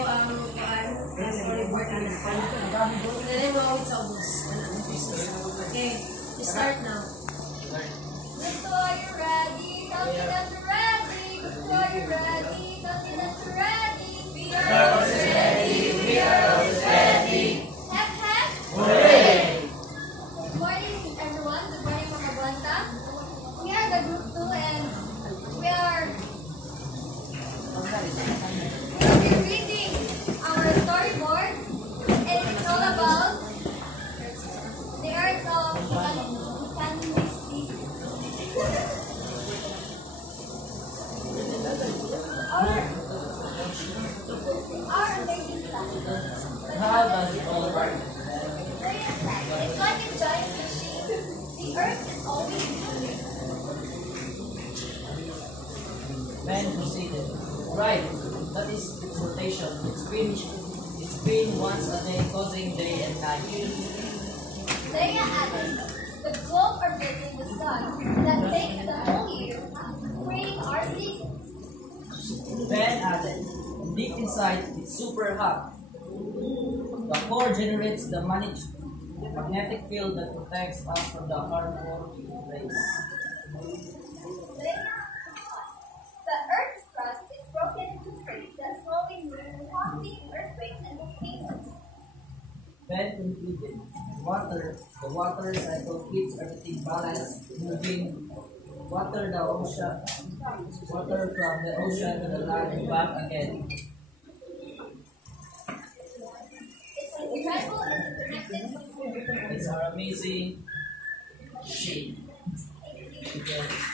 kayo ang storyboard na then mo sa ubos. Okay, start now. Gusto, are you ready? Tell me that you're ready. Gusto, are you ready? Tell me that you're ready. We are always ready. We are always ready. Hep, hep. Hooray! Good morning, everyone. Good morning, mga Buanta. We are the group 2 and we are reading our storyboard, and it's all about the arts of mechanicism. Our amazing class. How does it all work? It's like a giant machine. The earth is always moving. Ben proceeded. Right, that is its rotation. It's spin once a day, causing day and night. Leia added, the globe orbiting the sun that takes the whole year, creating our seasons. Ben added, deep inside, it's super hot. The core generates the magnetic field that protects us from the harmful rays. Leia, the Earth's crust is broken into plates that slowly move, causing earthquakes and volcanoes. Ben concluded, the water cycle keeps everything balanced, moving water from the ocean to the land and back again. It's an incredible and interconnected system. It's our amazing shape. Thank you.